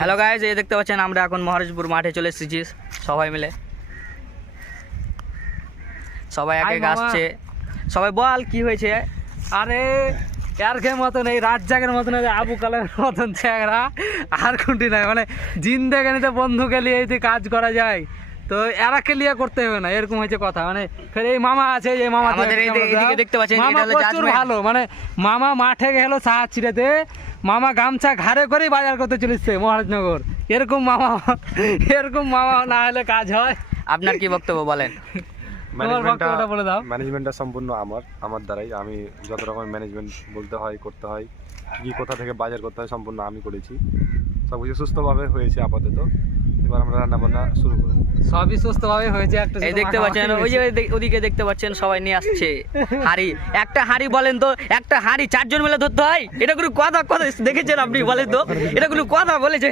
Hello guys, এই দেখতে পাচ্ছেন আমরা এখন মহারাজপুর মাঠে চলে এসেছি সবাই মিলে। সবাই একে আসছে। সবাই বল কি হয়েছে? আরে এর মতন এই রাত জাগের মতন আবু কালের মতন চেহারা আর কোনটি নাই, মানে জিন্দেগানিতে বন্ধুকে নিয়ে যদি কাজ করা যায় তো এরাকে লিয়ে করতে হবে না, এরকম হয়েছে কথা। মানে ফের এই মামা আছে, এই মামা আমাদের এইদিকে দেখতে পাচ্ছেন, মামা এটা হলো প্রচুর জাজমেন্ট। ভালো, মানে মামা মাঠে গেল সাহা ছিঁড়েতে, মামা গামছা ঘাড়ে করেই বাজার করতে চলেছে মহারাজনগর। এরকম মামা না হলে কাজ হয়। আপনার কি বক্তব্য বলেন? তোমার বক্তব্যটা বলে দাও। ম্যানেজমেন্টটা সম্পূর্ণ আমার দ্বারাই। আমি যত রকম ম্যানেজমেন্ট বলতে হয়, করতে হয়, কি কোথা থেকে বাজার করতে হয় সম্পূর্ণ আমি করেছি। সব কিছু সুস্থভাবে হয়েছে আপাতত। এবার আমরা রান্না বান্না শুরু করব। সবই সুস্থভাবে হয়েছে। একটা এই দেখতে পাচ্ছেন, ওই যে ওদিকে দেখতে পাচ্ছেন সবাই নিয়ে আসছে হাঁড়ি। একটা হাঁড়ি বলেন তো, একটা হাঁড়ি 4 জন মিলে ধরতে হয়? এটা কোনো কথা দেখেছেন আপনি? বলেন তো, এটা কোনো কথা বলেছে?